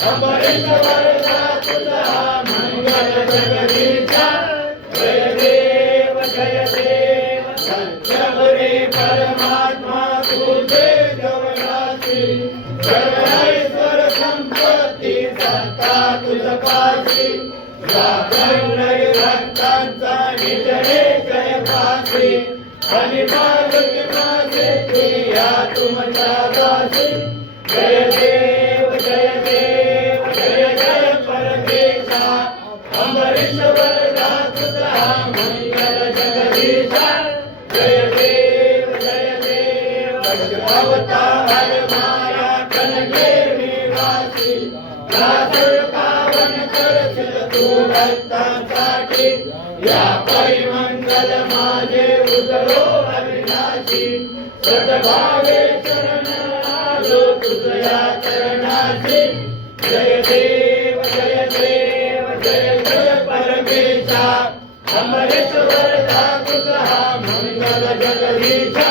अंबरीश वरदा तुझा मंगल जगदीशा जय देव सत्यवरी परमात्मा तुझे जवळासी सर्वेश्वर संपत्ती सत्ता तुझपाशी जागरण भक्तांचा निजणे जय पाशी आणि मालकी माझे प्रिया तुमच्या दासी जय देव जय परमेशा अंबरीश वरदा तुझा मंगल जगदीशा जय देव अवतार माया कनके निवासी लाजळ पावन करशील तू भक्तांसाठी या परिमंगल माझे उतरो अविनाशी सद्भावे शरण आलो तुझ्या चरणाशी जय देव जय परमेशा अंबरीश वरदा तुझा मंगल जगदीशा